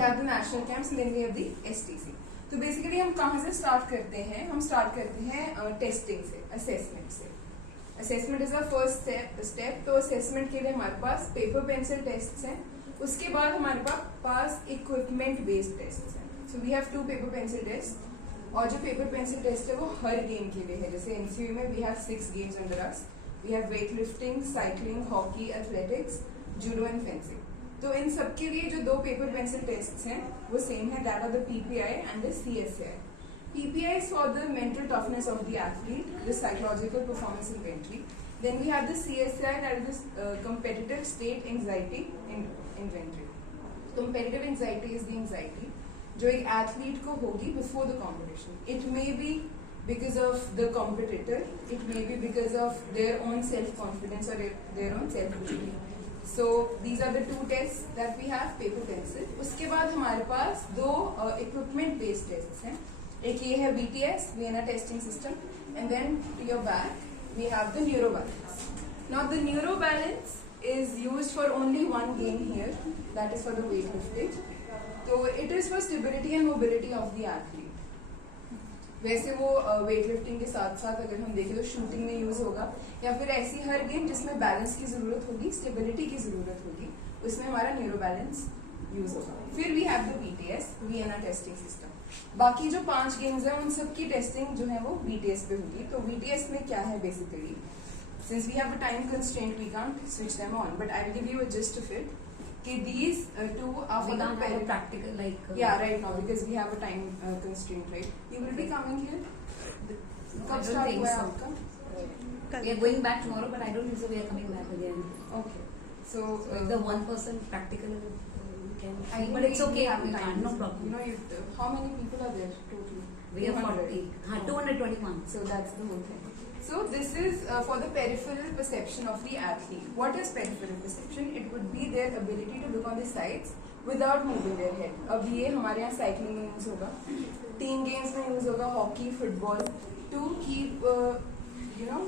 have the national camps and then we have the STC. तो basically हम कहाँ से स्टार्ट करते हैं? हम स्टार्ट करते हैं टेस्टिंग से, असेसमेंट से. Assessment is the first step. तो असेसमेंट के लिए हमारे पास पेपर पेंसिल टेस्ट हैं. उसके बाद हमारे पास इक्विपमेंट बेस्ड टेस्ट हैं. So we have 2 paper pencil test. और जो पेपर पेंसिल टेस्ट है वो हर गेम के लिए है. जैसे एनसीयू में we have 6 games under us. We have weight lifting, cycling, hockey, athletics, judo and fencing. तो इन सब के लिए जो 2 पेपर पेंसिल टेस्ट्स हैं वो सेम है. That are the PPI and the CSI. PPI is for the mental toughness of the athlete, the psychological performance inventory. Then we have the CSI, that is the competitive state anxiety inventory. Competitive anxiety is the anxiety जो एक athlete को होगी before the competition. It may be because of the competitor, it may be because of their own self-confidence or their own self-belief. So these are the 2 tests that we have, paper pencil. उसके बाद हमारे पास 2 equipment based tests हैं. एक ये है VTS, Vienna Testing System, and then to your back we have the NeuroBalance. Now the NeuroBalance is used for only one game here, that is for the weightlifting. So it is for stability and mobility of the athlete. वैसे वो weight lifting के साथ साथ अगर हम देखें तो shooting में यूज होगा, या फिर ऐसी हर गेम जिसमें बैलेंस की जरूरत होगी, स्टेबिलिटी की जरूरत होगी, उसमें हमारा न्यूरो बैलेंस यूज होगा. फिर we have the VTS, Vienna testing system. बाकी जो 5 गेम्स हैं उन सब की टेस्टिंग जो है वो VTS पे होगी. तो VTS में क्या है basically, since we have a time constraint we can't switch them on, but I will give you a gist of it. These 2 are for the practical, like yeah, right now because we have a time constraint, right? You will be coming here. I don't think so. We are going back tomorrow, but I don't think so. We are coming back again. Okay. So if the one person practical can, but it's okay. We can't, no problem. You know, how many people are there totally? We are 40. 221. So that's the whole thing. So this is for the peripheral perception of the athlete. What is peripheral perception? It would be their ability to look on the sides without moving their head. अब ये हमारे यहाँ cycling में use होगा, team games में use होगा, hockey, football. To keep you know,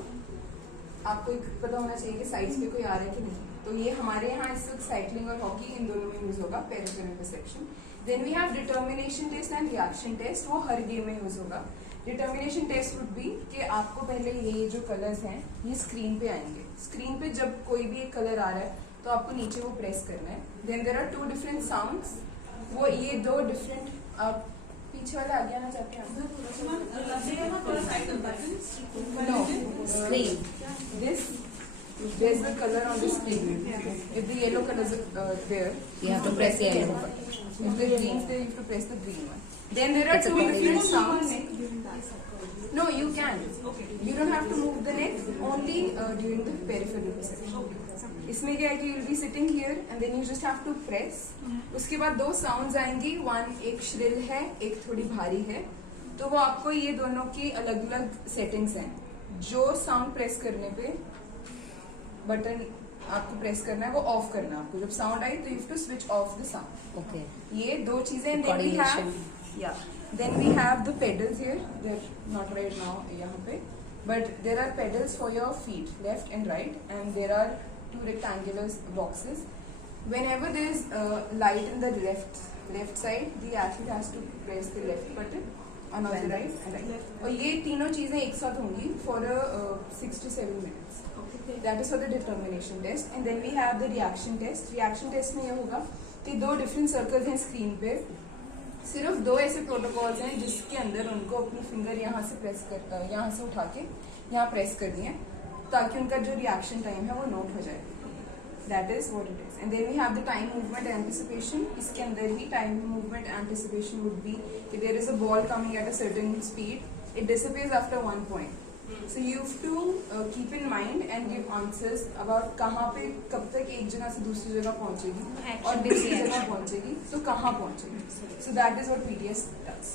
आपको एक पता होना चाहिए कि साइड्स पे कोई आ रहा है कि नहीं. तो ये हमारे यहाँ इस वक्त साइकिलिंग और हॉकी इन दोनों में यूज होगा, peripheral perception. Then we have determination test and reaction test. वो हर गेम में यूज होगा. डिटर्मिनेशन टेस्ट वुड बी कि आपको पहले ये जो कलर्स हैं ये स्क्रीन पे आएंगे. स्क्रीन पे जब कोई भी एक कलर आ रहा है तो आपको नीचे वो प्रेस करना है. Then there are 2 different sounds. वो ये 2 डिफरेंट, आप पीछे वाले आगे आना चाहते हैं? No, Screen. There's the color on the screen. If the yellow color is there, You have to press the yellow. If the green is there, you have to press the green one. Then there are 2 different sounds. No, you can. You don't have to move the neck, only during the peripheral perception. इसमें क्या है कि you'll be sitting here and then you just have to press. उसके बाद 2 sounds आएंगी. one एक shrill है, एक थोड़ी भारी है. तो वो आपको ये दोनों की अलग अलग सेटिंग्स हैं. जो साउंड प्रेस करने पे बटन आपको प्रेस करना है वो ऑफ करना है आपको. जब साउंड आई तो you have to switch off the sound. Okay. ये 2 चीजें. Then we have the pedals here. They're not right now यहाँ पे, but there are pedals for your feet, left and right, and there are 2 rectangular boxes. Whenever there is light in the left side, the athlete has to press the left button, and on the right and right. और ये तीनों चीजें एक साथ होंगी for 6 to 7 minutes. That is for the determination test. And then we have the reaction test. Reaction test में ये होगा कि 2 डिफरेंट सर्कल्स हैं स्क्रीन पे. सिर्फ 2 ऐसे प्रोटोकॉल्स हैं जिसके अंदर उनको अपनी फिंगर यहाँ से प्रेस कर, यहाँ से उठा के यहाँ प्रेस करनी है ताकि उनका जो रिएक्शन टाइम है वो नोट हो जाए. That is what it is. And then we have the time movement anticipation. इसके अंदर ही time movement anticipation would be कि there is a ball coming at a certain speed, it disappears after 1 point. So you have to keep in mind and give answers about कहाँ पे कब तक एक जगह से दूसरी जगह पहुँचेगी और दूसरी जगह पहुँचेगी तो कहाँ पहुँचेगी. So that is what VTS does.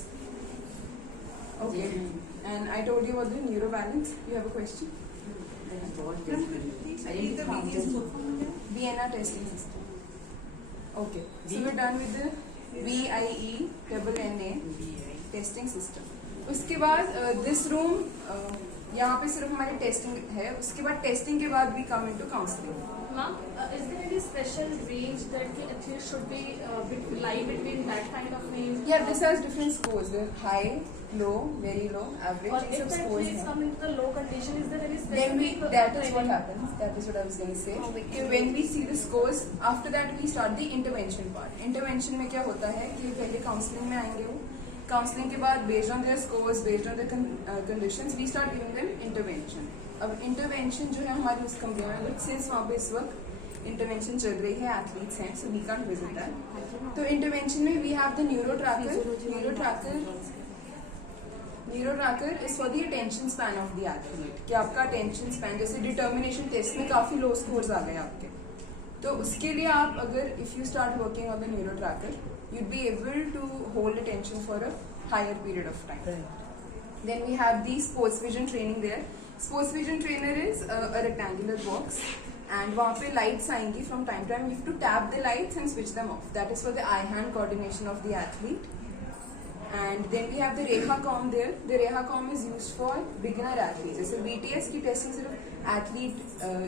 Okay. And I told you about the neuro balance. You have a question? Vienna testing system. Okay. So we're done with the VIENNA testing system. उसके बाद this room यहाँ पे सिर्फ हमारी testing है. उसके बाद testing के बाद we come into counselling. Ma'am, is there any special range that the athlete should be lie between that kind of range? Yeah, this has different scores. There are high, low, very low, average. Or ये if सब the scores athletes हैं. come into the low condition, is there any Then specific that is what happens. That is what I was going to say. कि when we see the scores, after that we start the intervention part. Intervention में क्या होता है कि पहले counseling में आएंगे वो. Counseling के बाद based on their scores, based on their conditions, we start giving them intervention. अब intervention जो है हमारी उस कमरे में, but since वहाँ पे इस वक्त intervention चल रही है, athletes हैं, so we can't visit that. तो intervention में we have the neuro tracker. Neuro tracker is for the attention span of the athlete कि आपका अटेंशन स्पैन जैसे डिटर्मिनेशन टेस्ट में काफी लो स्कोर्स आ गए आपके, तो उसके लिए आप अगर if you start working on the neuro tracker you'd be able to hold attention for a higher period of time. Then we have the sports vision training there. Sports vision trainer is a rectangular box and वहाँ पे lights आएंगी from time to time. You have to tap the lights and switch them off. That is for the eye-hand coordination of the athlete. And then we have the RehaCom there. The RehaCom is used for beginner athletes. जैसे BTS की testing सिर्फ athlete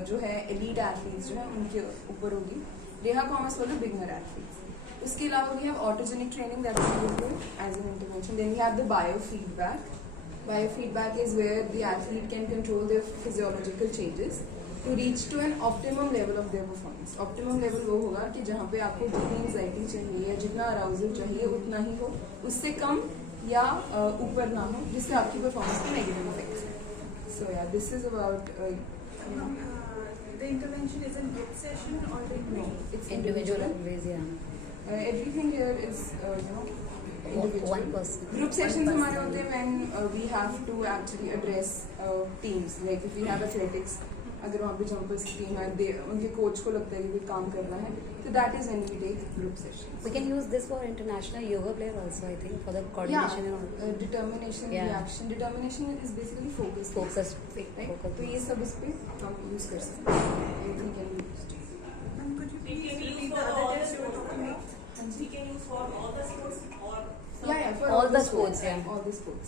जो है elite athletes जो है उनके ऊपर होगी. RehaCom is for the beginner athletes. उसके अलावा we have autogenic training that we do as an intervention. Then we have the biofeedback. Biofeedback is where the athlete can control their physiological changes to reach to an optimum level of their performance. Optimum level वो होगा कि जहाँ पे आपको जितनी anxiety चाहिए या जितना arousal चाहिए उतना ही हो, उससे कम या ऊपर ना हो, जिससे आपकी performance पे negative effects है. So yeah, this is about. The intervention is a group session or No, it's Individual always, yeah. Everything here is individual. One person. Group sessions हमारे होते हैं when we have to actually address teams. Like if we have athletics, अगर वहाँ पे jumpers की team है, उनके coach को लगता है कि कोई काम करना है, so that is when we take group sessions. We can use this for international yoga player also, I think, for the coordination and all. Determination, Yeah. reaction. Determination is basically focus. Focus. Right? Focus. तो ये सब इस पे हम use कर सकते हैं. Anything can be used. Ma'am, could you please repeat the other tests you were talking about? We can use for all the sports or Yeah, for All the sports, yeah. All the sports.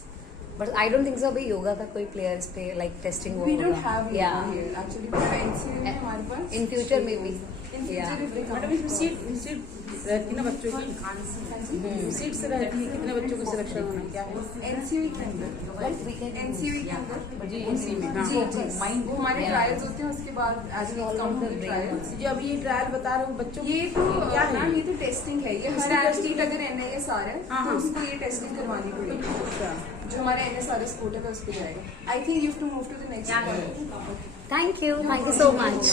But I don't think so अभी योगा का कोई players पे like testing We होगा. don't have yoga Yeah. here. Actually, we have NCA में हमारे पास. In future maybe. In future, Yeah. if they come. Madam इसमें seat रहती है ना बच्चों की सीट से रहती है कितने बच्चों को सिलेक्शन होना क्या है NCA के अंदर. But we can NCA के अंदर. जी इसी में हाँ जी जी. वो हमारे Yeah. ट्रायल्स होते हैं उसके बाद as we come to the trials. जी अभी ये ट्रायल बता रहे हो बच्चों ये तो क्या ना है ये तो टेस्टिंग है. ये हर एथलीट अगर NISR है हाँ, तो हाँ. उसको ये टेस्टिंग करवानी पड़ेगी. अच्छा जो हमारा NSR स्पोर्ट है उस पे जाएगा. I think you have to move to the next one. Thank you so much.